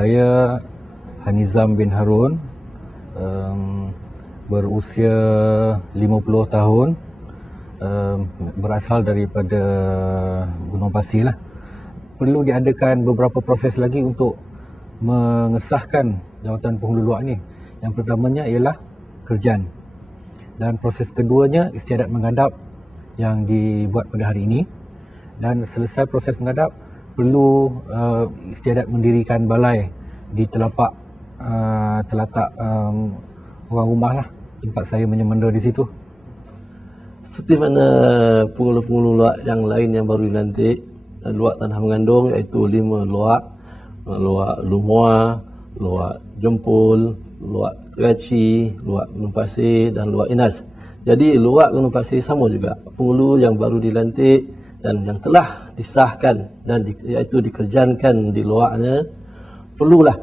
Saya Hanizam bin Harun, berusia 50 tahun, berasal daripada Gunung Pasir lah. Perlu diadakan beberapa proses lagi untuk mengesahkan jawatan penghulu luak ni. Yang pertamanya ialah kerjaan, dan proses keduanya istiadat menghadap yang dibuat pada hari ini. Dan selesai proses menghadap, perlu istiadat mendirikan balai di telapak orang rumah lah, tempat saya menyemenda di situ. Seperti mana penghulu-penghulu luak yang lain yang baru dilantik, luak tanah mengandung, iaitu 5 luak: luak Lumua, luak Jempol, luak Teraci, luak Gunung Pasir dan luak Inas. Jadi luak Gunung Pasir sama juga, penghulu yang baru dilantik dan yang telah disahkan dan iaitu dikerjakan di luaknya, perlulah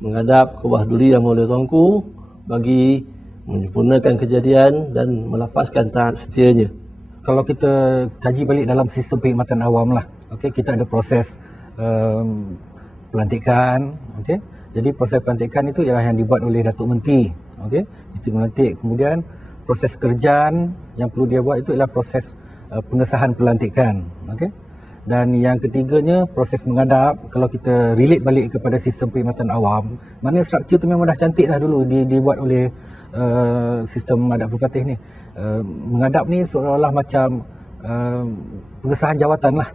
menghadap ke bawah duli Yang Mulia Tuanku bagi menyempurnakan kejadian dan melafazkan taat setianya. Kalau kita kaji balik dalam sistem perkhidmatan awam lah, kita ada proses pelantikan. Jadi proses pelantikan itu ialah yang dibuat oleh Datuk Menteri. Itu melantik. Kemudian proses kerjaan yang perlu dia buat itu ialah proses pengesahan pelantikan. Dan yang ketiganya, proses menghadap. Kalau kita relate balik kepada sistem perkhidmatan awam, mana struktur tu memang dah cantik dah dulu dibuat oleh sistem menghadap berpatih ni. Menghadap ni seolah-olah macam pengesahan jawatan lah.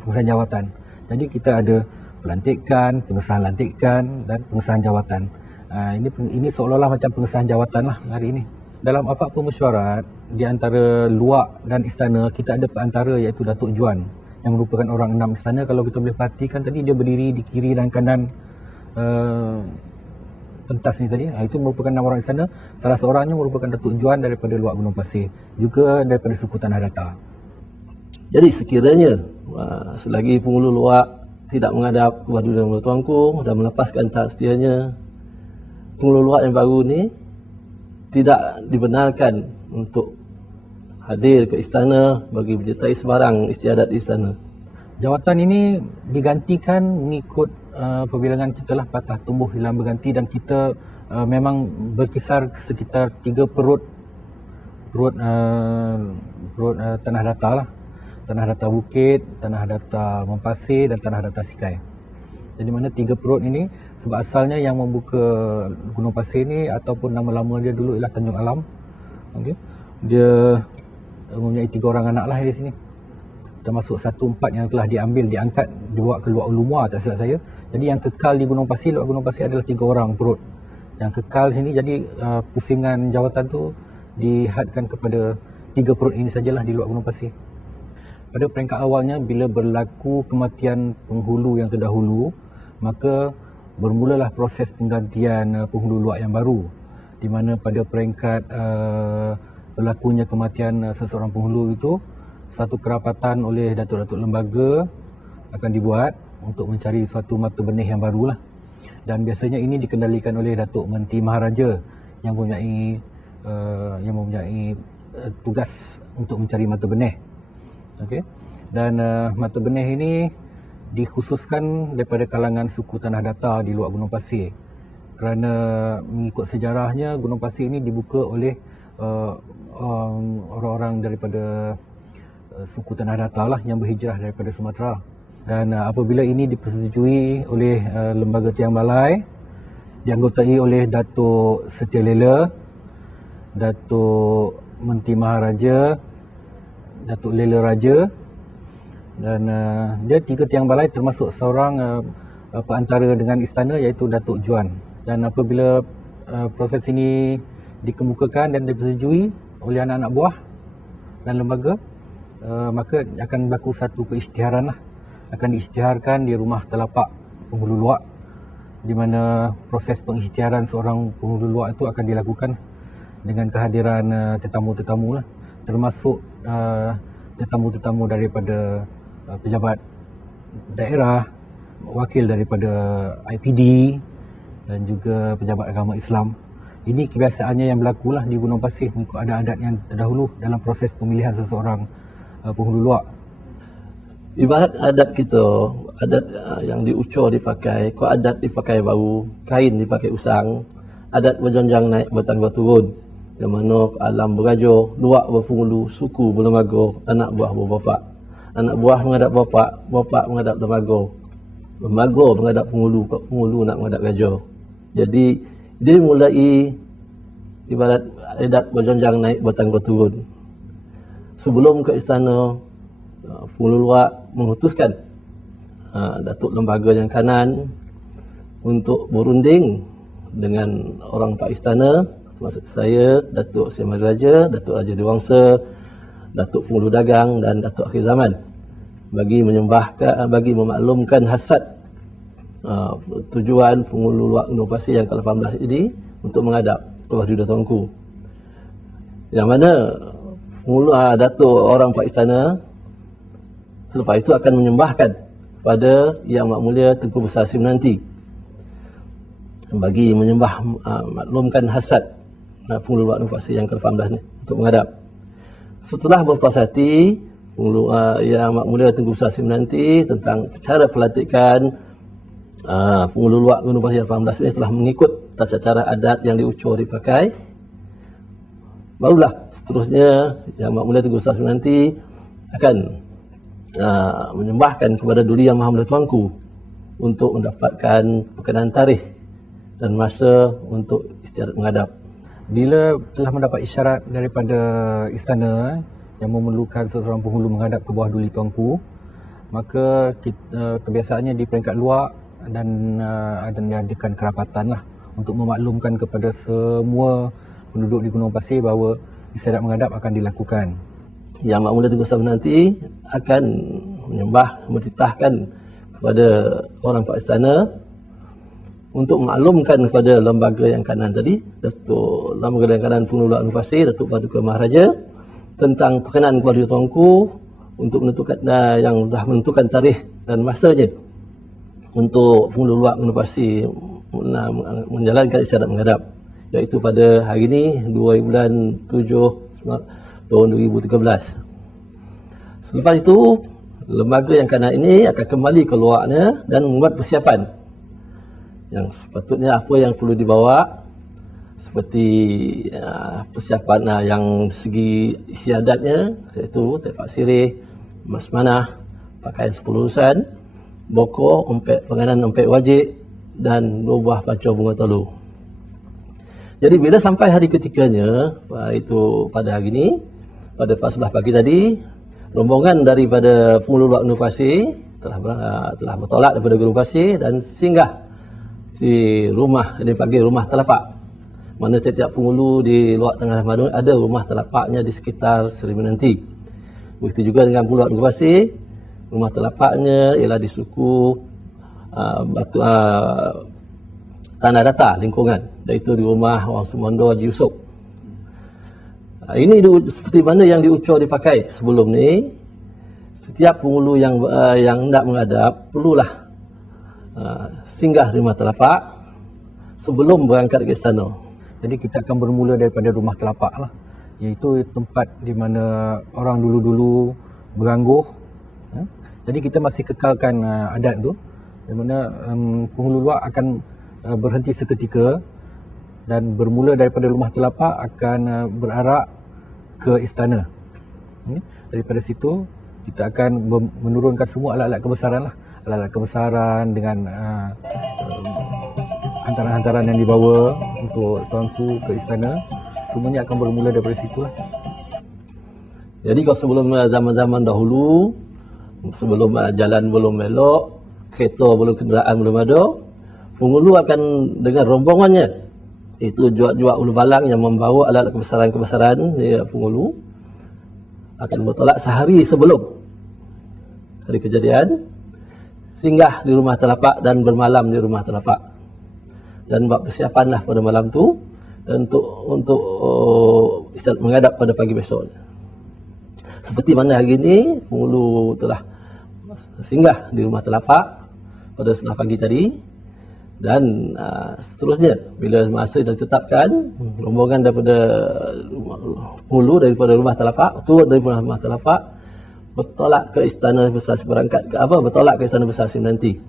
Pengesahan jawatan. Jadi kita ada pelantikan, pengesahan lantikan dan pengesahan jawatan. Ini seolah-olah macam pengesahan jawatan lah hari ini. Dalam apa-apa mesyuarat di antara luak dan istana, kita ada perantara iaitu Datuk Juan yang merupakan orang 6 istana. Kalau kita boleh perhatikan tadi, dia berdiri di kiri dan kanan pentas ni tadi. Itu merupakan 6 orang istana. Salah seorangnya merupakan Datuk Juan daripada luak Gunung Pasir, juga daripada suku Tanah Datar. Jadi sekiranya selagi penghulu luak tidak menghadap kepada Yang Mulia Tuanku dan melepaskan taat setianya, penghulu luak yang baru ni tidak dibenarkan untuk hadir ke istana bagi menyertai sebarang istiadat di istana. Jawatan ini digantikan mengikut perbilangan kita lah, patah tumbuh hilang berganti, dan kita memang berkisar sekitar 3 perut tanah datar lah. Tanah datar Bukit, tanah datar Mempasir dan tanah datar Sikai. Jadi mana 3 perut ini, sebab asalnya yang membuka Gunung Pasir ni ataupun nama lama dia dulu ialah Tanjung Alam. Dia mempunyai 3 orang anak lah di sini, termasuk 1/4 yang telah diangkat dibawa ke luak Lumua, tak silap saya. Jadi yang kekal di Gunung Pasir, luak Gunung Pasir adalah 3 orang perut yang kekal sini. Jadi pusingan jawatan tu dihadkan kepada 3 perut ini sajalah di luak Gunung Pasir. Pada peringkat awalnya, bila berlaku kematian penghulu yang terdahulu, maka bermulalah proses penggantian penghulu luak yang baru, di mana pada peringkat berlakunya kematian seseorang penghulu itu, satu kerapatan oleh datuk-datuk lembaga akan dibuat untuk mencari suatu mata benih yang barulah. Dan biasanya ini dikendalikan oleh Datuk Menteri Maharaja yang mempunyai tugas untuk mencari mata benih. Dan mata benih ini dikhususkan daripada kalangan suku Tanah Datar di luak Gunung Pasir, kerana mengikut sejarahnya Gunung Pasir ini dibuka oleh orang-orang daripada suku Tanah Datar lah yang berhijrah daripada Sumatera. Dan apabila ini dipersetujui oleh lembaga tiang balai, dianggotai oleh Datuk Setia Lela, Datuk Menteri Maharaja, Datuk Lela Raja, dan dia 3 tiang balai, termasuk seorang perantara dengan istana iaitu Datuk Juan. Dan apabila proses ini dikemukakan dan dipersetujui oleh anak-anak buah dan lembaga, maka akan berlaku satu perisytiharan lah. Akan diisytiharkan di rumah telapak penghulu luak, di mana proses pengisytiharan seorang penghulu luak itu akan dilakukan dengan kehadiran tetamu-tetamu lah, termasuk tetamu-tetamu daripada pejabat daerah, wakil daripada IPD dan juga pejabat agama Islam. Ini kebiasaannya yang berlakulah di Gunung Pasir mengikut adat-adat yang terdahulu dalam proses pemilihan seseorang penghulu luak. Ibarat adat kita, adat yang diucur dipakai, ko adat dipakai bau, kain dipakai usang, adat berjonjang naik bertangga turun. Yang mana alam berajo, luak berpengulu, suku berlemago, anak buah berbapak. Anak buah menghadap bapak, bapak menghadap lemago. Lemago menghadap pengulu, pengulu nak menghadap raja. Jadi dia mulai ibarat adat berjonjang naik bertangga turun. Sebelum ke istana, pengulu luak mengutuskan Datuk Lembaga yang kanan untuk berunding dengan orang Pak Istana, termasuk saya, Datuk Seri Raja, Datuk Raja Dewangsa, Datuk Pengulu Dagang dan Datuk Akhir Zaman bagi bagi memaklumkan hasrat tujuan Pengulu Luak Gunung Pasir yang ke-18 ini untuk menghadap ke Wahyu Tuanku. Yang mana Datuk orang Pak Istana selepas itu akan menyembahkan pada Yang Mak Mulia Tengku Besar Sri Menanti bagi maklumkan hasad Pengulu Luak Gunung Pasir yang ke-18 ni untuk menghadap. Setelah berpuas hati, Yang Mak Mulia Tengku Besar Sri Menanti tentang cara pelantikan Pengulu Luak Gunung Pasir yang ke-18 ini telah mengikut tata cara adat yang diucur dipakai, barulah seterusnya Yang Mak Mulia Tengku Besar Sri Menanti akan menyembahkan kepada Duli Yang Maha Mulia Tuanku untuk mendapatkan perkenaan tarikh dan masa untuk istiadat menghadap. Bila telah mendapat isyarat daripada istana yang memerlukan seseorang penghulu menghadap ke bawah Duli Tuanku, maka kebiasaannya di peringkat luar dan diadakan kerapatan lah untuk memaklumkan kepada semua penduduk di Gunung Pasir bahawa istiadat menghadap akan dilakukan. Yang Mak Mulia Tengku Besar nanti akan menyembah, mentitahkan kepada orang Pak Istana untuk memaklumkan kepada lembaga yang kanan tadi, Datuk Lembaga yang kanan Pengulu Luak Gunung Pasir, Datuk Paduka Maharaja, tentang perkenaan kepada Tuanku untuk menentukan yang dah menentukan tarikh dan masanya untuk Pengulu Luak Gunung Pasir menjalankan istiadat menghadap, iaitu pada hari ini 2 bulan 7 tahun 2013. Selepas itu, lembaga yang kanan ini akan kembali ke luarnya dan membuat persiapan yang sepatutnya apa yang perlu dibawa, seperti persiapan yang segi isi adatnya, iaitu tepak sirih, emas manah, pakaian sepulusan, bokor, penganan empek wajib dan 2 buah pancur bunga tolu. Jadi bila sampai hari ketikanya, itu pada hari ini, pada 11 pagi tadi, rombongan daripada Pengulu Luak Gunung Pasir telah bertolak daripada Gunung Pasir dan singgah di rumah, ini panggil rumah telapak. Mana setiap penghulu di Luak Tengah Madu ada rumah telapaknya di sekitar Seri Menanti. Begitu juga dengan Pengulu Luak Gunung Pasir, rumah telapaknya ialah di suku Tanah Data lingkungan, iaitu di rumah Wang Sumondo Haji Yusof. Ini seperti mana yang diucur dipakai sebelum ni. Setiap penghulu yang hendak menghadap perlulah singgah di rumah telapak sebelum berangkat ke istana. Jadi kita akan bermula daripada rumah telapak lah, iaitu tempat di mana orang dulu-dulu berangguh. Jadi kita masih kekalkan adat tu, di mana penghulu luak akan berhenti seketika dan bermula daripada rumah telapak akan berarak ke istana. Daripada situ kita akan menurunkan semua alat-alat kebesaran lah, alat-alat kebesaran dengan hantaran-hantaran yang dibawa untuk tuanku ke istana. Semuanya akan bermula daripada situ lah. Jadi kalau sebelum zaman-zaman dahulu, sebelum jalan belum elok, kereta belum, kenderaan belum ada, penghulu akan dengan rombongannya, itu juak-juak ulu balang yang membawa alat kebesaran-kebesaran dia penghulu, akan bertolak sehari sebelum hari kejadian, singgah di rumah telapak dan bermalam di rumah telapak, dan buat persiapanlah pada malam tu untuk istiadat menghadap pada pagi besoknya. Seperti mana hari ini penghulu telah singgah di rumah telapak pada 11 pagi tadi, dan seterusnya bila masa dah ditetapkan, rombongan daripada penghulu daripada rumah telapak, turut dari rumah telapak bertolak ke Istana Besar berangkat ke apa bertolak ke Istana Besar nanti.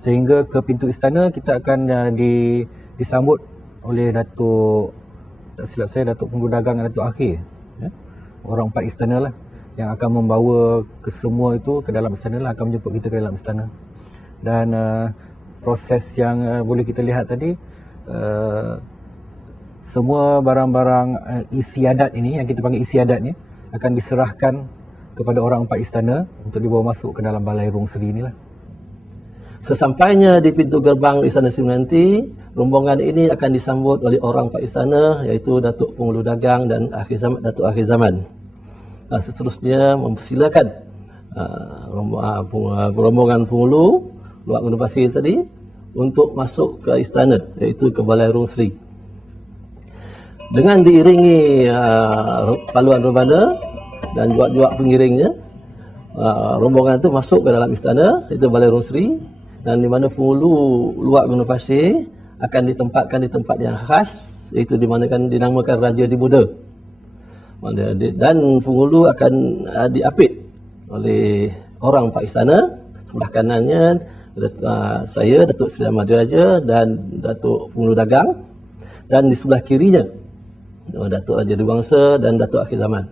Sehingga ke pintu istana kita akan disambut oleh Datuk, tak silap saya, Datuk Pengguru Dagang dan Datuk Akhir, ya? Orang empat istana lah yang akan membawa ke semua itu ke dalam istana lah, akan menjemput kita ke dalam istana. Dan proses yang boleh kita lihat tadi, semua barang-barang isi adat ini, yang kita panggil isi adat ni, akan diserahkan kepada orang empat istana untuk dibawa masuk ke dalam Balai Rung Seri inilah. Sesampainya di pintu gerbang Istana Seri Menanti, rombongan ini akan disambut oleh orang empat istana, iaitu Datuk Penghulu Dagang dan Datuk Akhir Zaman. Seterusnya mempersilakan rombongan penghulu Luak Gunung Pasir tadi untuk masuk ke istana, iaitu ke Balai Rung Seri. Dengan diiringi paluan rebana dan juak-juak pengiringnya, rombongan itu masuk ke dalam istana, iaitu Balai Rung Seri, dan di mana penghulu Luak Gunung Pasir akan ditempatkan di tempat yang khas, iaitu dinamakan Raja di Buda. Dan penghulu akan diapit oleh orang empat istana. Sebelah kanannya saya, Datuk Seri Ahmad Diraja dan Datuk Penghulu Dagang, dan di sebelah kirinya Datuk Raja Dewangsa dan Datuk Akhir Zaman.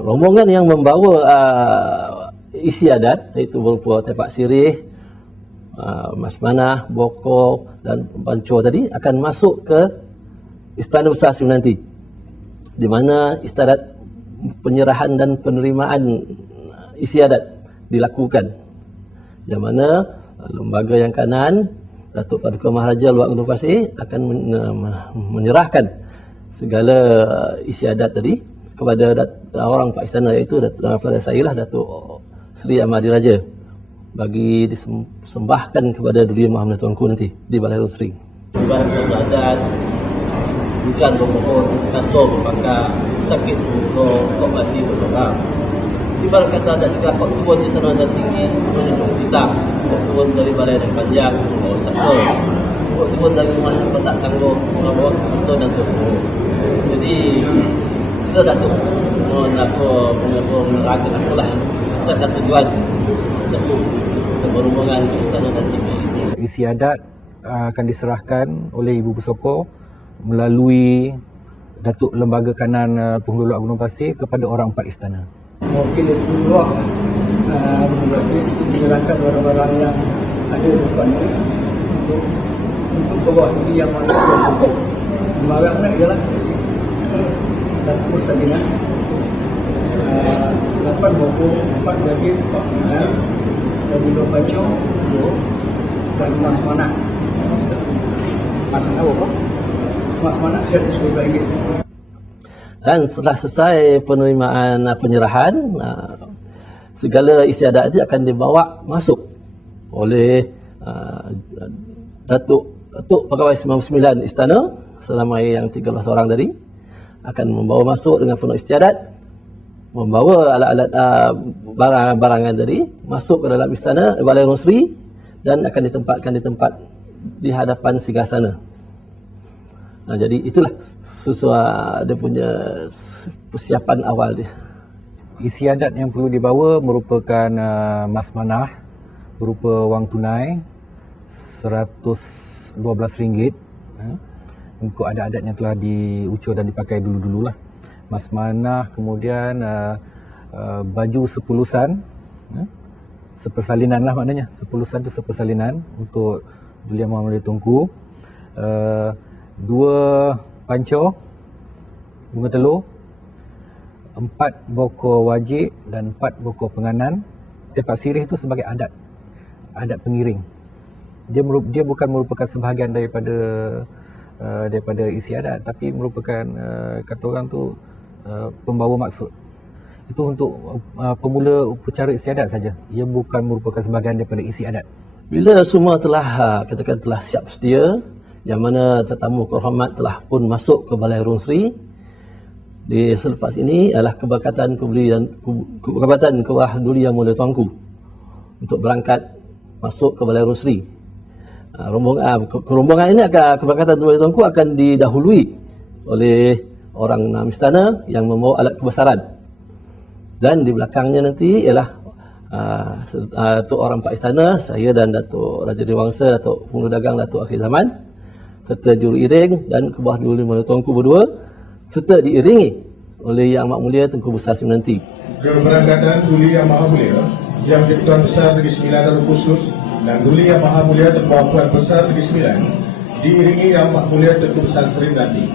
Rombongan yang membawa isi adat, iaitu berupa tepak sirih, mas manah, bokor dan pancur tadi, akan masuk ke Istana Besar Seri Menanti, di mana istiadat penyerahan dan penerimaan isi adat dilakukan, di mana lembaga yang kanan, Datuk Paduka Maharaja Luak Gunung Pasir, akan menyerahkan segala isi adat tadi kepada orang Pak Istana, iaitu pada saya lah, Datuk Seri Ahmad Diraja, bagi disembahkan kepada Duli Muhammad Tuanku nanti di Balai Rung Seri. Ibarat adat, hujan berpohon, kantor berbakar, sakit untuk mati bersorak. Ibarat kata adat juga, kau turun di sana dan tinggi, menunjuk kita, kau turun dari balai yang panjang, kau sakit, kau turun dari rumah yang tak tangguh, kau bawa kantor dan turun. Jadi kita Datuk menerangkan akulah asal dan tujuan Datuk berhubungan ke istana dan TV. Isi adat akan diserahkan oleh Ibu Besoko melalui Datuk Lembaga Kanan Penghulu Luak Gunung Pasir kepada orang empat istana. Mewakili Penghulu Luak Gunung Pasir untuk menyerahkan barang-barang yang ada di depannya untuk bawa diri yang mana pokok. Barangnya ialah satu salingan, 8 bokor, 4 daging, 4 minyak, dan 2 pancung, 2 dan mas manah. Mas manah apa? Mas manah saya RM10. Dan setelah selesai penerimaan penyerahan, segala isi adat itu akan dibawa masuk oleh Datuk Pegawai 99 Istana selama yang 13 orang tadi akan membawa masuk dengan penuh istiadat, membawa alat-alat barangan tadi masuk ke dalam istana Balai Rung Sri dan akan ditempatkan di tempat di hadapan Sigasana. Jadi itulah sesuai dia punya persiapan awal dia. Isi adat yang perlu dibawa merupakan mas manah berupa wang tunai RM112, mengikut adat-adat yang telah diucur dan dipakai dulu-dululah. Mas manah, kemudian baju sepulusan, sepersalinan lah maknanya. Sepulusan tu sepersalinan untuk Duli Yang Maha Mulia Tunku. 2 pancor bunga telur, 4 bokor wajik dan 4 bokor penganan. Tepak sirih itu sebagai adat pengiring. Dia bukan merupakan sebahagian daripada isi adat, tapi merupakan kata orang tu pembawa maksud. Itu untuk pemula upacara istiadat saja. Ia bukan merupakan sebahagian daripada isi adat. Bila semua telah katakan telah siap sedia, yang mana tetamu kehormat telah pun masuk ke Balai Rung Sri, di selepas ini adalah keberkatan ke Wah Duli Yang Mulia Tuanku untuk berangkat masuk ke Balai Rung Sri. Rombongan ini keberkatan Duli Yang Tuanku akan didahului oleh orang enam istana yang membawa alat kebesaran, dan di belakangnya nanti ialah Datuk orang empat istana, saya dan Datuk Raja Dewangsa, Datuk Pengelola Dagang, Datuk Akhir Zaman, serta juru iring dan Kebawah Duli Yang Mulia Tuanku berdua, serta diiringi oleh Yang Amat Mulia Tengku Besar Sembilan. Keberangkatan Duli Yang Maha Mulia Yang Di-Pertuan Besar Negeri Sembilan Datuk Khusus dan Duli Yang Maha Mulia Tengku Puan Besar Negeri Sembilan diiringi Yang Amat Mulia Tengku Besar Seri Melati.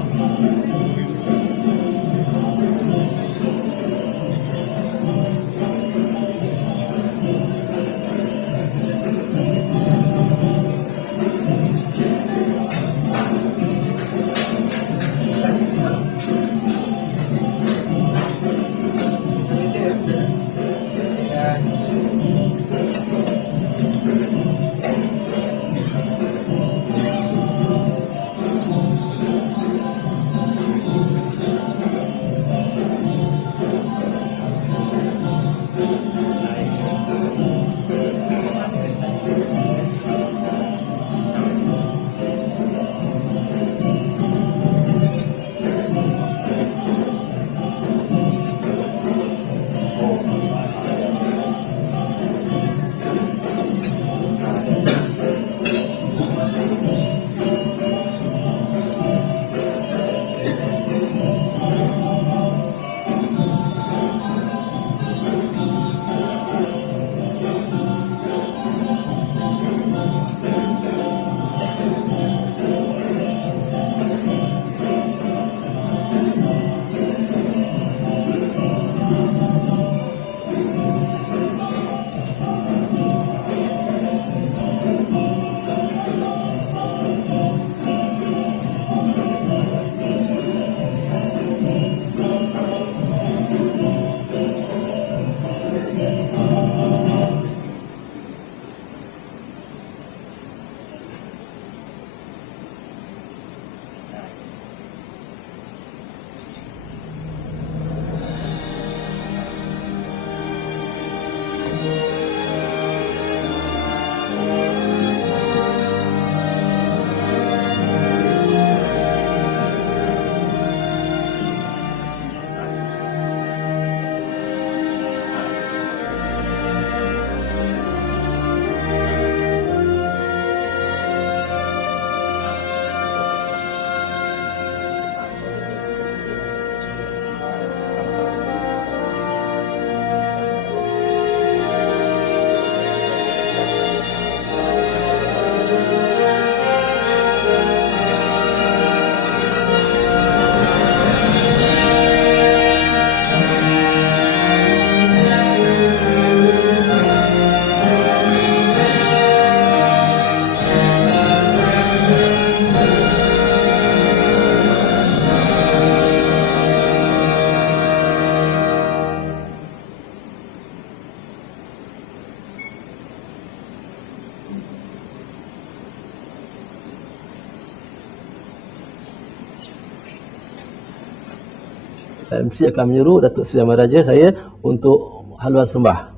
MC akan menyuruh Datuk Seri Ahmad Raja saya untuk haluan sembah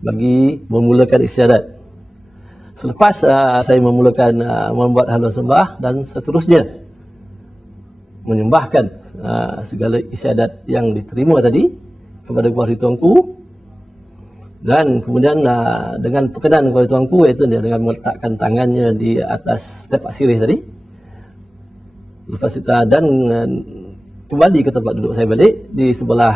bagi memulakan istiadat. Selepas saya memulakan membuat haluan sembah dan seterusnya menyembahkan segala istiadat yang diterima tadi kepada Kuala Tuanku, dan kemudian dengan perkenan kepada Tuanku, iaitu dia dengan meletakkan tangannya di atas tepak sirih tadi. Lepas itu dan kembali ke tempat duduk saya balik di sebelah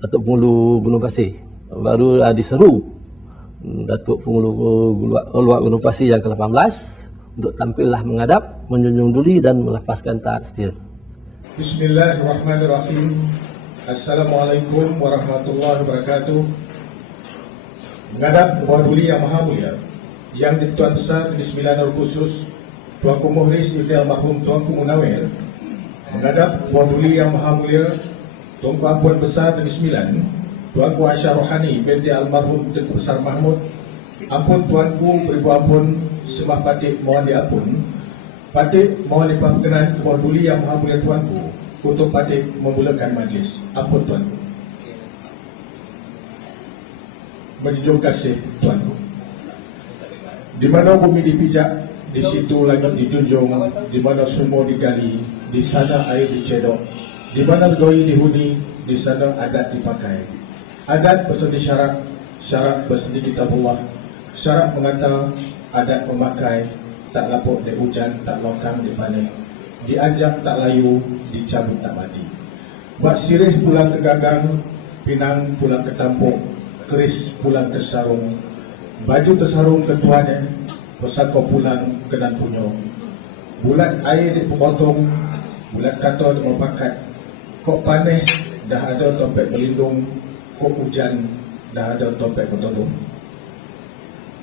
Datuk Pengulu Gunung Pasir. Baru diseru Datuk Pengulu Luak Gunung Pasir yang ke-18 untuk tampillah menghadap, menjunjung duli dan melepaskan taat setia. Bismillahirrahmanirrahim. Assalamualaikum warahmatullahi wabarakatuh. Menghadap Ketua Duli Yang Maha Mulia, Yang Di-Tuan Besar Negeri Sembilan Darul Khusus Tuanku Muhriz Ibn Almarhum Tuanku Munawir, menghadap Ketua Duli Yang Maha Mulia Tuanku Ampun Besar Negeri Sembilan Tuanku Aisyah Rohani binti Almarhum Tengku Besar Mahmud, ampun Tuanku beribu ampun Sembah Patik mohon diampun. Patik mohon diperkenan Ketua Duli Yang Maha Mulia Tuanku untuk Patik memulakan majlis. Ampun Tuanku. Menjunjung kasih Tuanku. Di mana bumi dipijak, di situ langit dijunjung. Di mana sumur digali, di sana air dicedok. Di mana doi dihuni, di sana adat dipakai. Adat bersendi syarat, syarat bersendi kitabullah. Syarat mengata, adat memakai. Tak lapuk di hujan, tak lokang di panik. Dianjak tak layu, dicabut tak mati. Buat sirih pulang ke gagang, pinang pulang ke tampuk, keris pulang ke sarung, baju tersarung ke tuannya, pesako pulang ke dan punyo. Bulat air di pemotong, bulat kata di mempakat. Kok panih, dah ada topek berlindung. Kok hujan, dah ada topek bertolong.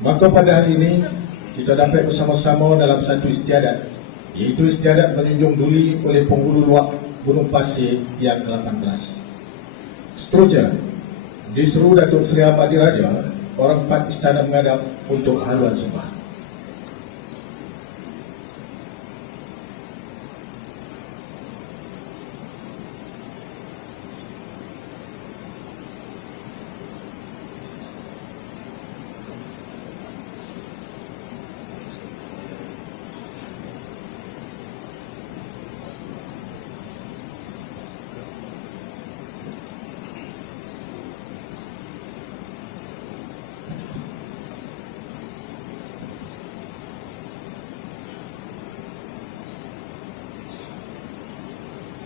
Maka pada hari ini, kita dapat bersama-sama dalam satu istiadat, iaitu istiadat menjunjung duli oleh Penghulu Luak Gunung Pasir yang ke-18. Seterusnya, diseru Datuk Seri Ahmad Raja, orang empat istana menghadap untuk haluan sembah.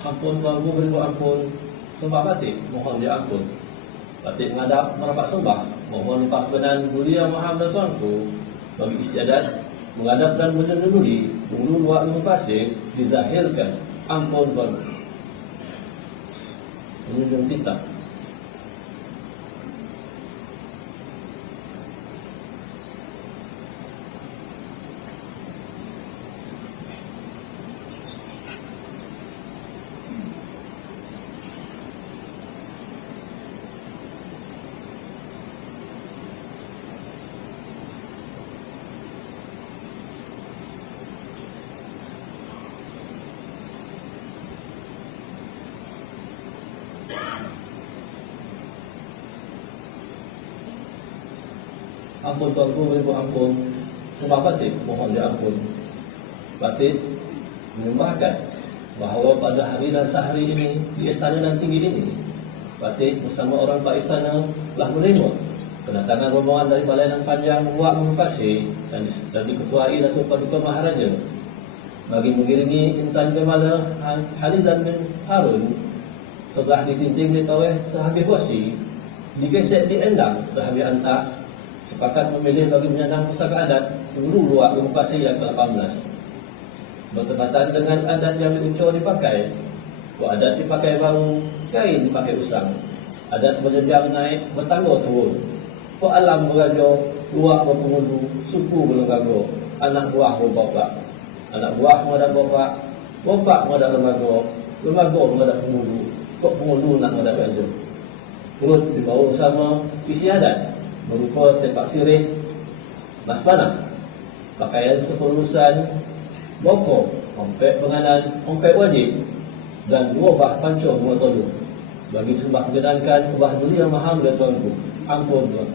Ampun Tuanku beribu ampun, sembah Patik mohon diampun. Patik menghadap merapat sembah, mohon diperkenan Duli Yang Maha Mulia Tuanku bagi istiadat menghadap dan menjunjung duli Penghulu Luak Gunung Pasir dizahirkan. Ampun Tuanku. Menjunjung titah. Ampun Tuanku beribu ampun, sembah Patik mohon diampun. Patik menyembahkan bahawa pada hari dan sehari ini di istana dan tinggi ini, Patik bersama orang Pak Istana telah menerima kedatangan rombongan dari Balaian Panjang Luak Gunung Pasir dan diketuai Datuk Paduka Maharaja bagi mengiringi Intan Gemala Halizan bin Harun setelah ditinting di Taweh sehabis bosi, digesek di Endang sehabis antak, sepakat memilih bagi menyandang pusaka adat Penghulu Luak Gunung Pasir yang ke-18. Bertepatan dengan adat yang diuncur dipakai, adat dipakai baru, kain dipakai usang. Adat berjenjang naik, bertangga turun. Alam berajo, luak berpenghulu, suku berlembaga, anak buah berbapak. Anak buah menghadap bapak, bapak menghadap lembaga, lembaga menghadap penghulu, kok penghulu nak menghadap raja. Turut dibawa bersama isi adat berupa tepak sirih, mas panah, pakaian sepulusan, bokok, ompek penganan, ompek wajib, dan 2 bah panca bunga tolu. Bagi sembah kegedankan ubah duli yang maha mulia Tuanku. Ampun Tuan.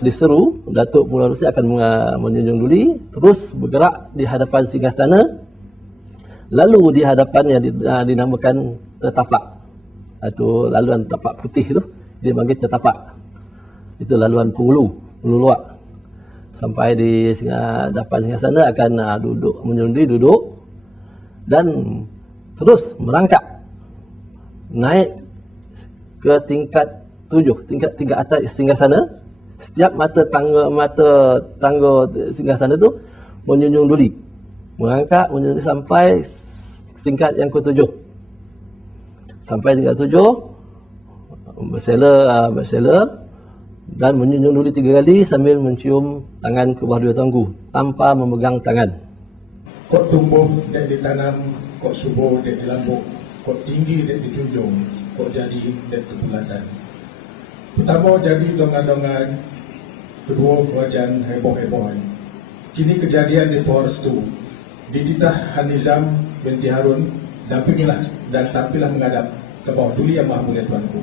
Diseru, Datuk Pengurus Rusik akan menjunjung duli, terus bergerak di hadapan Singgastana, lalu di hadapan yang dinamakan Tetapak. Itu laluan tapak putih tu, dia panggil Tetapak. Itu laluan Hulu Luak. Sampai di hadapan Singgastana akan duduk, menjunjung duli, duduk, dan terus merangkak, naik ke tingkat 7, tingkat atas Singgastana. Setiap mata tangga Singgastana tu menjunjung duli, mengangkat menjunjung sampai tingkat yang ke-7. Sampai tingkat 7 bersela dan menjunjung duli 3 kali sambil mencium tangan ke bawah 2 tuanku tanpa memegang tangan. Kok tumbuh dan ditanam, kok subur dan dilambuk, kok tinggi dan dijunjung, kok jadi dan kebulatan. Pertama jadi dongan-dongan, kedua kerajaan heboh-hebohan. Kini kejadian di Pohor Restu. Dititah Hanizam binti Harun, dampingilah dan tampillah menghadap ke bawah duli yang maha mulia Tuanku.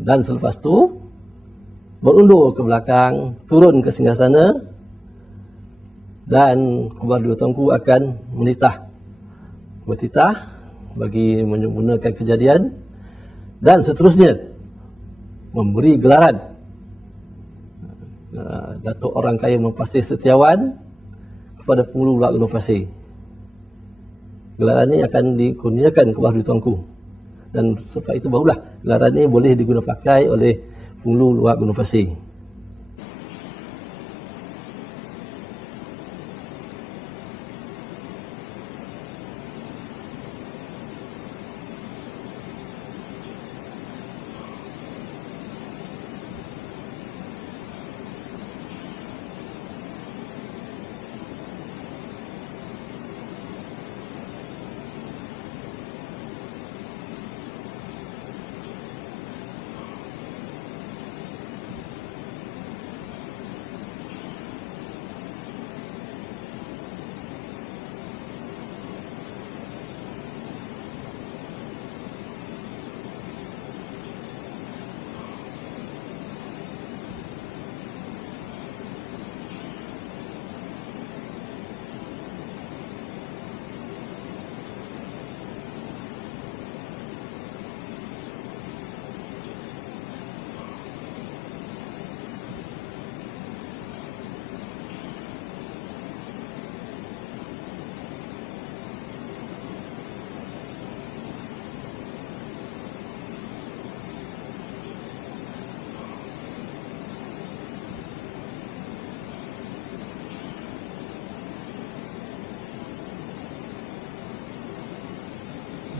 Dan selepas tu berundur ke belakang, turun ke singgasana, dan kubah dua tuanku akan bertitah bagi menyempurnakan kejadian, dan seterusnya memberi gelaran Datuk Orang Kaya Mempasir Setiawan kepada Penghulu Luak Gunung Pasir. Gelaran ini akan dikurniakan kepada dua tuanku, dan sebab itu barulah gelaran ini boleh digunakan pakai oleh Penghulu Luak Gunung Pasir.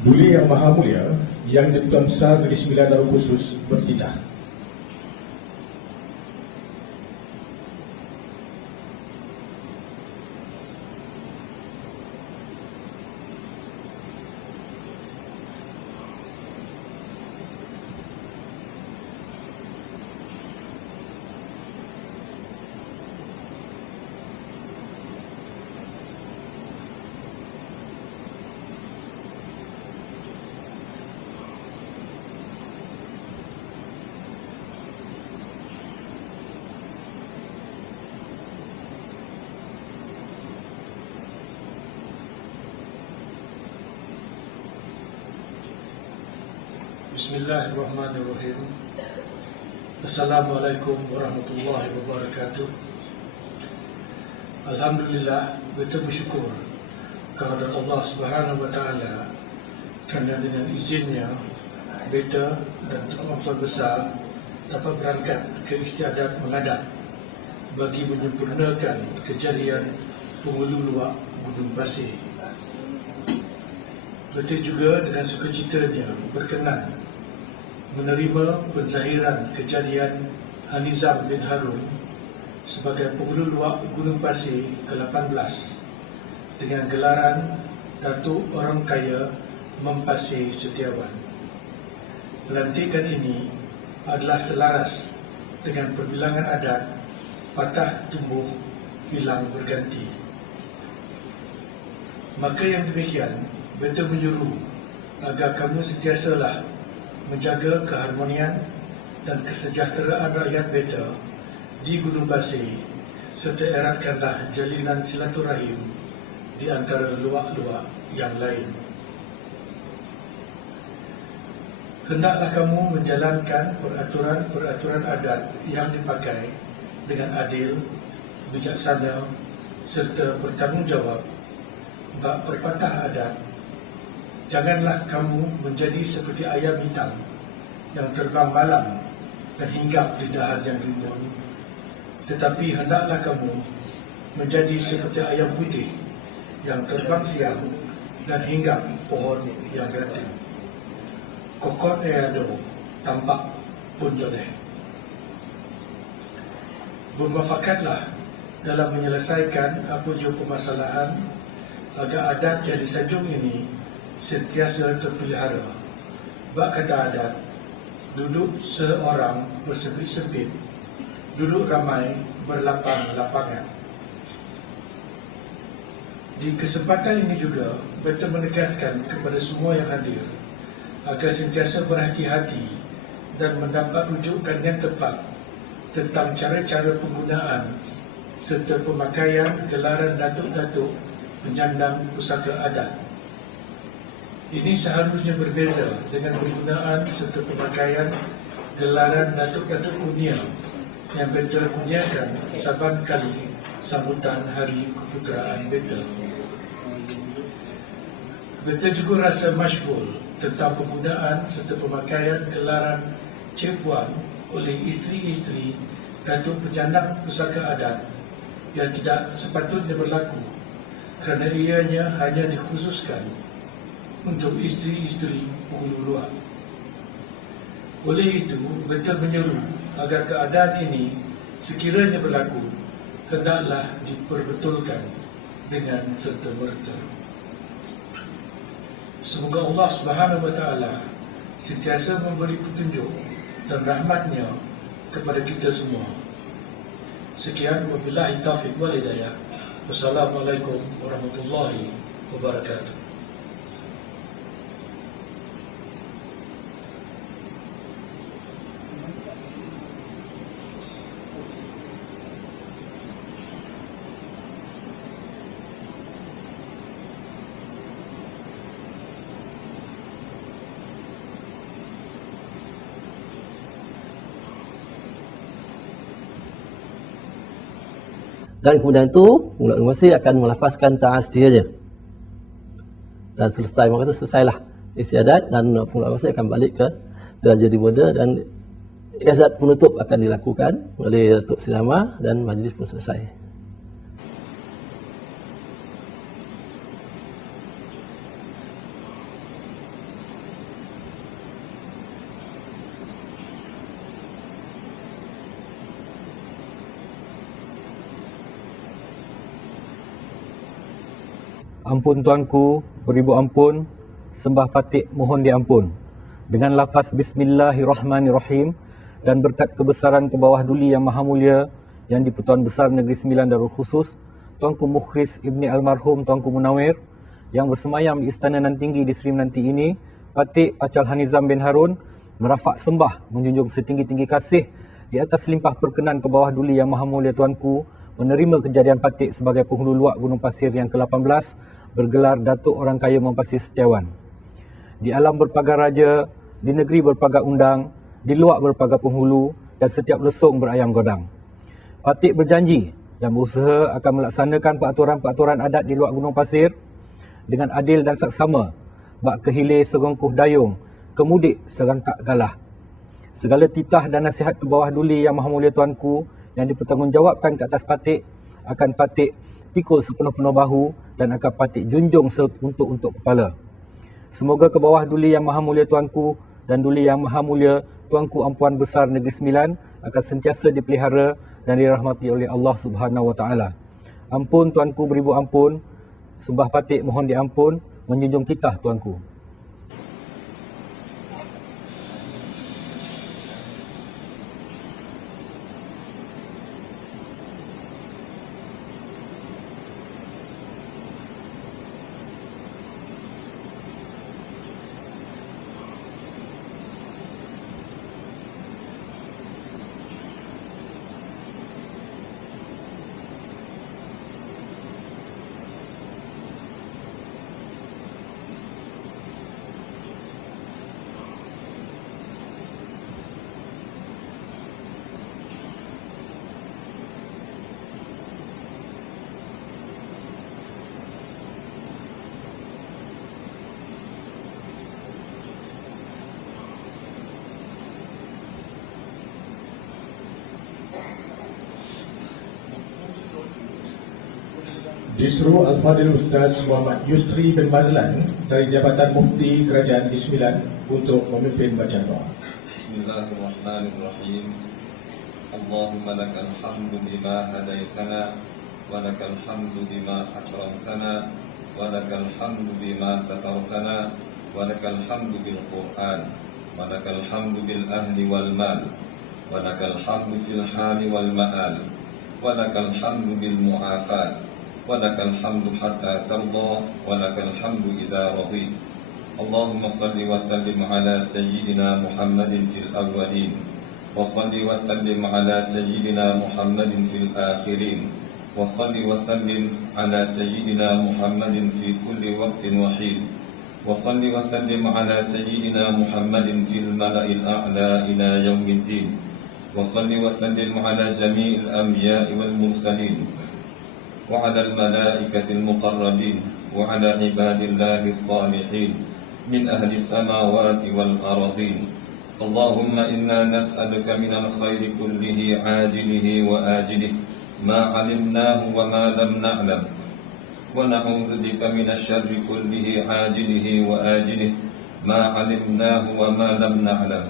Duli Yang Maha Mulia, Yang Di-Pertuan Besar Negeri Sembilan Darul Khusus bertitah. Bismillahirrahmanirrahim. Assalamualaikum warahmatullahi wabarakatuh. Alhamdulillah, kita bersyukur kepada Allah Subhanahu wa taala kerana dengan izinnya beta dan tuan-tuan besar dapat berangkat ke istiadat menghadap bagi menyempurnakan kejadian Penghulu Luak Gunung Pasir. Beta juga dengan sukacitanya berkenan menerima penzahiran kejadian Hanizam bin Harun sebagai Penghulu Luak Gunung Pasir ke-18 dengan gelaran Datuk Orang Kaya Mempasir Setiawan. Pelantikan ini adalah selaras dengan perbilangan adat patah tumbuh hilang berganti. Maka yang demikian, beta menyuruh agar kamu sentiasalah menjaga keharmonian dan kesejahteraan rakyat beta di Gunung Pasir, serta eratkanlah jalinan silaturahim di antara luak-luak yang lain. Hendaklah kamu menjalankan peraturan-peraturan adat yang dipakai dengan adil, bijaksana serta bertanggungjawab. Bab perpatah adat, janganlah kamu menjadi seperti ayam hitam yang terbang malam dan hinggap di dahan yang rimbun, tetapi hendaklah kamu menjadi seperti ayam putih yang terbang siang dan hinggap pohon yang ranting. Kokot ayado tampak pun joleh. Bermufakatlah dalam menyelesaikan apa jua permasalahan agar adat yang disanjung ini sentiasa terpelihara. Bak kata adat, duduk seorang bersempit-sempit, duduk ramai berlapang-lapangan. Di kesempatan ini juga, beta menegaskan kepada semua yang hadir agar sentiasa berhati-hati dan mendapat rujukan yang tepat tentang cara-cara penggunaan serta pemakaian gelaran datuk-datuk penyandang pusaka adat. Ini seharusnya berbeza dengan penggunaan serta pemakaian gelaran datuk-datuk kurnia yang beta kurniakan saban kali sambutan Hari Keputeraan beta. Beta juga rasa masyghul tentang penggunaan serta pemakaian gelaran Cik Puan oleh isteri-isteri datuk penyandang pusaka adat yang tidak sepatutnya berlaku kerana ianya hanya dikhususkan untuk isteri-isteri penghulu luar. Oleh itu, beta menyeru agar keadaan ini sekiranya berlaku, hendaklah diperbetulkan dengan serta-merta. Semoga Allah Subhanahu wa taala sentiasa memberi petunjuk dan rahmatnya kepada kita semua. Sekian, wabillahi taufiq wal hidayah. Wassalamualaikum warahmatullahi wabarakatuh. Dan kemudian itu penghulu masjid akan melafazkan ta'asti saja. Dan selesai, maka itu selesailah istiadat dan penghulu masjid akan balik ke Diraja Dibenda dan iazat penutup akan dilakukan oleh Datuk Seri Lama dan majlis pun selesai. Ampun tuanku, beribu ampun, sembah patik mohon diampun. Dengan lafaz Bismillahirrahmanirrahim dan berkat kebesaran ke bawah duli yang maha mulia yang di-Pertuan Besar Negeri Sembilan Darul Khusus, Tuanku Mukhris Ibni Almarhum Tuanku Munawir yang bersemayam di Istana Nan Tinggi di Seri Menanti ini, Patik Pacal Hanizam bin Harun merafak sembah menjunjung setinggi-tinggi kasih di atas limpah perkenan ke bawah duli yang maha mulia tuanku menerima kejadian Patik sebagai penghulu luak Gunung Pasir yang ke-18 bergelar Datuk Orang Kaya Mempasir Setiawan. Di alam berpagar raja, di negeri berpagar undang, di luak berpagar penghulu dan setiap lesung berayam godang. Patik berjanji dan berusaha akan melaksanakan peraturan-peraturan adat di luak Gunung Pasir dengan adil dan saksama, bak kehilir serongkuh dayung, kemudik serangkak galah. Segala titah dan nasihat ke bawah duli yang maha mulia tuanku yang dipertanggungjawabkan ke atas Patik akan Patik pikul sepenuh-penuh bahu dan akan Patik junjung seuntuk-untuk kepala. Semoga ke bawah duli yang maha mulia tuanku dan duli yang maha mulia tuanku Ampuan Besar Negeri Sembilan akan sentiasa dipelihara dan dirahmati oleh Allah Subhanahu wa taala. Ampun tuanku beribu ampun, sembah Patik mohon diampun, menjunjung titah tuanku. Disuruh Al-Fadhil Ustaz Muhammad Yusri bin Mazlan dari Jabatan Mufti Kerajaan Negeri Sembilan untuk memimpin bacaan doa. Bismillahirrahmanirrahim. Allahumma lakal hamdu bima hadaitana wa lakal hamdu bima akramtana wa lakal hamdu bima satartana wa lakal hamdu bil Qur'an wa lakal hamdu bil ahli wal mal wa lakal hamdu fil hali wal ma'al wa lakal hamdu bil mu'afat wa lakal hamdu hatta tarda wa lakal hamdu idza radit. اللهم صل وسلم على سيدنا محمد في الأولين وصل وسلم على سيدنا محمد في الآخرين وصل وسلم على سيدنا محمد في كل وقت وحين وصل وسلم على سيدنا محمد في الملأ الأعلى إلى يوم الدين وصل وسلم على جميع الأنبياء والمرسلين وعلى الملائكة المقربين وعلى عباد الله الصالحين من أهل السماوات والأرضين اللهم إنا نسألك من الخير كله عاجله وآجله ما علمناه وما لم نعلم ونعوذ بك من الشر كله عاجله وآجله ما علمناه وما لم نعلم.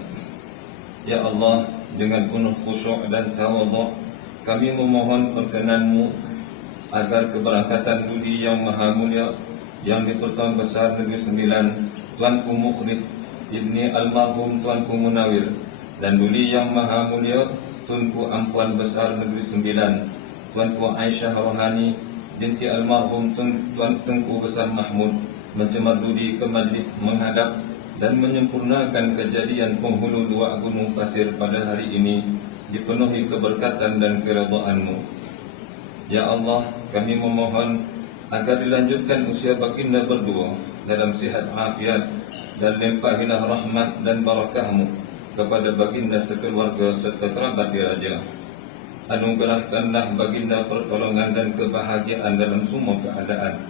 Ya Allah, dengan penuh khusyuk dan tawadhu kami memohon perkenanmu agar keberangkatan duli yang maha mulia yang di Sultan Besar Negeri Sembilan Tuanku Mukhlis Ibni Almarhum Tuanku Munawir dan duli yang maha mulia Tunku Ampuan Besar Negeri Sembilan Tuanku Aisyah Rohani binti Almarhum Tunku Besar Mahmud mencemar duli ke majlis menghadap dan menyempurnakan kejadian penghulu dua gunung pasir pada hari ini dipenuhi keberkatan dan keridhaan-Mu. Ya Allah, kami memohon agar dilanjutkan usia baginda berdua dalam sihat afiat dan limpahilah rahmat dan barakah-Mu kepada baginda sekeluarga serta kerabat diraja. Anugerahkanlah baginda pertolongan dan kebahagiaan dalam semua keadaan.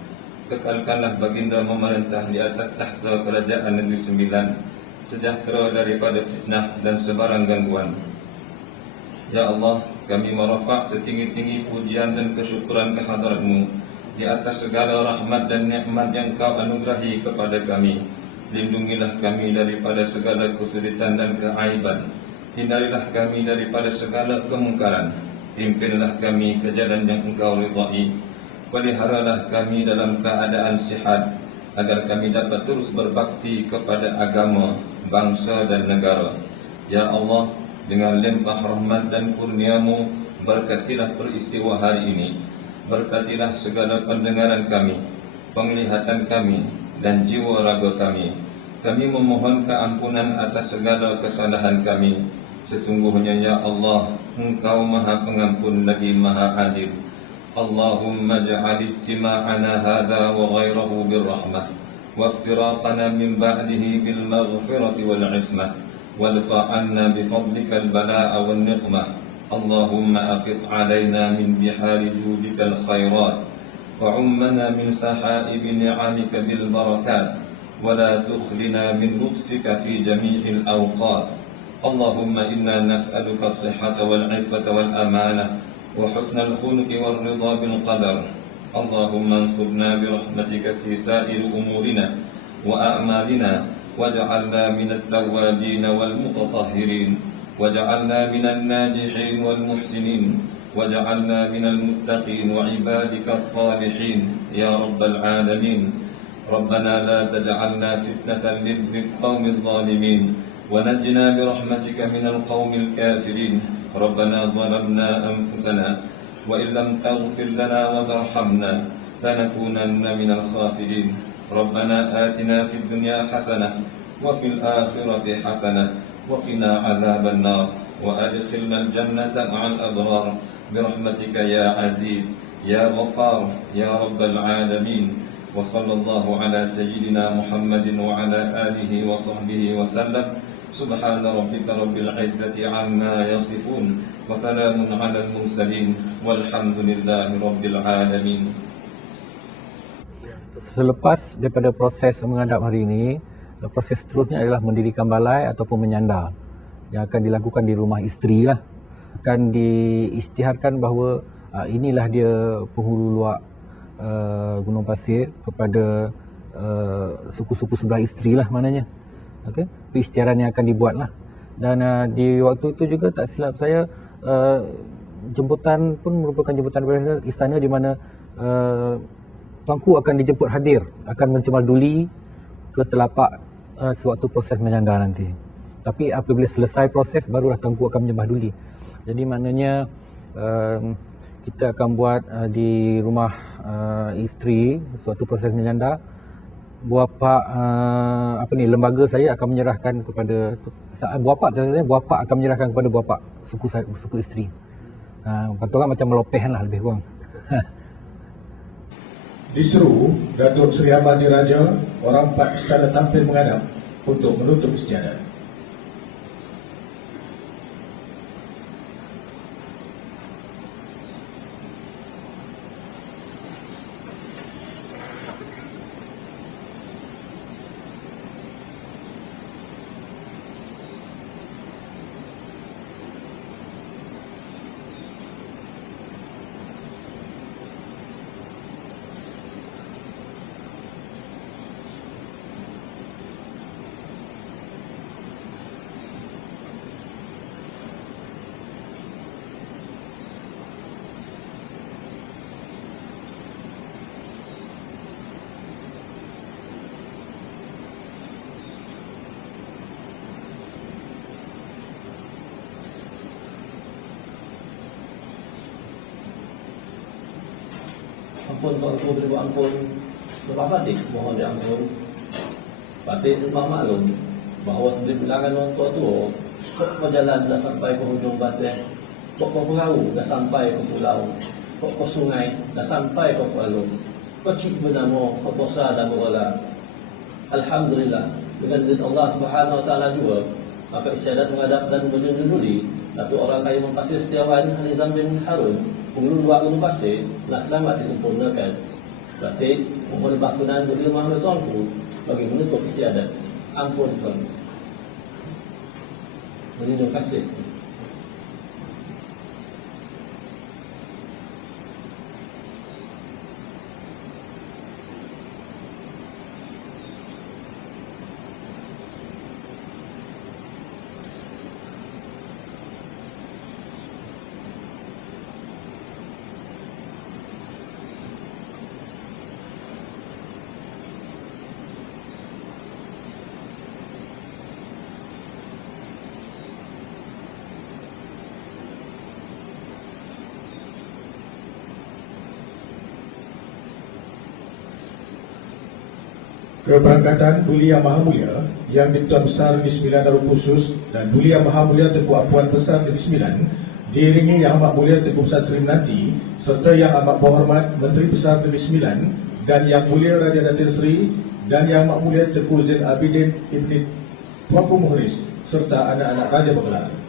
Kekalkanlah baginda memerintah di atas tahta kerajaan Negeri Sembilan, sejahtera daripada fitnah dan sebarang gangguan. Ya Allah, kami merafak setinggi-tinggi pujian dan kesyukuran kehadrat-Mu di atas segala rahmat dan nikmat yang Kau anugerahi kepada kami. Lindungilah kami daripada segala kesulitan dan keaiban. Hindarilah kami daripada segala kemungkaran. Pimpinlah kami ke jalan yang Engkau ridai. Peliharalah kami dalam keadaan sihat agar kami dapat terus berbakti kepada agama, bangsa dan negara. Ya Allah, dengan limpah rahmat dan kurnia-Mu, berkatilah peristiwa hari ini. Berkatilah segala pendengaran kami, penglihatan kami dan jiwa raga kami. Kami memohon keampunan atas segala kesalahan kami. Sesungguhnya ya Allah, Engkau Maha Pengampun lagi Maha Adil. Allahumma ja'al ijtima'ana hadha wa ghairahu birrahmah wa iftiraqana min ba'dihi bil maghfirati wal ismah walfa'anna bifadlika al bala'a wal niqmah. Allahumma afid alaina min bihari judika al khairat wa ummana min sahaibi ni'amika bil barakat wa la tukhlina min lutfika fi jami'il awqat. Allahumma inna nas'aluka as-sihhata wal 'iffata wal amanah وحسن الخلق والرضا بالقدر. اللهم انصرنا برحمتك في سائر أمورنا وأعمالنا واجعلنا من التوابين والمتطهرين واجعلنا من الناجحين والمحسنين واجعلنا من المتقين وعبادك الصالحين يا رب العالمين. ربنا لا تجعلنا فتنة للقوم الظالمين ونجنا برحمتك من القوم الكافرين. ربنا ظلمنا أنفسنا وإن لم تغفر لنا وترحمنا لنكونن من الخاسرين. ربنا آتنا في الدنيا حسنة وفي الآخرة حسنة وقنا عذاب النار وأدخلنا الجنة مع الأبرار برحمتك يا عزيز يا غفار يا رب العالمين. وصلى الله على سيدنا محمد وعلى آله وصحبه وسلم. سبحان ربك رب العزة عما يصفون وسلام على المرسلين والحمد لله رب العالمين. Selepas daripada proses menghadap hari ini, proses seterusnya adalah mendirikan balai ataupun menyandar yang akan dilakukan di rumah isteri lah. Akan diisytiharkan bahawa inilah dia penghulu luak Gunung Pasir kepada suku-suku sebelah isteri lah maknanya. Okay? Isytiharan yang akan dibuat lah. Dan di waktu itu juga tak silap saya jemputan pun merupakan jemputan daripada istana di mana tuanku akan dijemput hadir, akan mencemar duli ke telapak sewaktu proses menyandar nanti. Tapi apabila selesai proses barulah tuanku akan menyembah duli. Jadi maknanya kita akan buat di rumah isteri sewaktu proses menyandar. lembaga saya akan menyerahkan kepada buah pak akan menyerahkan kepada buah pak suku isteri. Kata orang macam melopehan lah lebih kurang. Diseru Datuk Seri Ahmad Diraja, orang Pak Istana tampil menghadap untuk menutup istiadat. Ampun tuanku beri ampun. Sebab Batik mohon diampun. Batik maklum bahawa sendiri bilangan orang tua-tua kok jalan dah sampai ke hujung Batik, kok perahu dah sampai ke pulau, kok sungai dah sampai ke Kuala, kok cik bernama, kok posa dan berwala. Alhamdulillah dengan izin Allah Subhanahu Wa Taala juga maka istiadat menghadap dan menjunjuli Datuk Orang Kaya Mempasir Setiawan Nizam bin Harun Pengelola Luar Gunung Pasir telah selamat disempurnakan. Berarti mohon berkenan beri mahal tuanku bagi menutup istiadat. Ampun tuan. Terima kasih. Keberangkatan Duli Yang Maha Mulia Yang Dipertuan Besar Negeri Sembilan Darul Khusus dan Duli Yang Maha Mulia Tengku Apuan Besar Negeri Sembilan diiringi Yang Amat Mulia Tengku Besar Seri Menanti serta Yang Amat Berhormat Menteri Besar Negeri Sembilan dan Yang Mulia Raja Datin Seri dan Yang Amat Mulia Tengku Zain Abidin Ibni Tuanku Muhriz serta anak-anak Raja bergelar.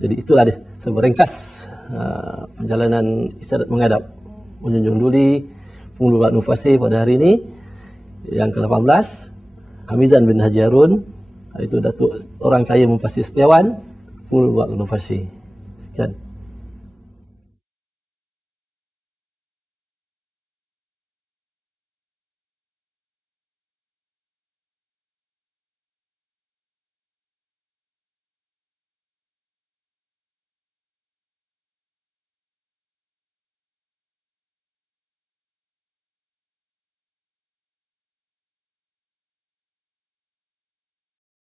Jadi itulah dia seberingkas perjalanan istiadat menghadap Menjunjung Duli Pengulu Luak Nufasi pada hari ini yang ke-18, Hamizan bin Haji Harun, itu Datuk orang kaya Mufasir Setiawan Pengulu Luak Nufasi. Sekian.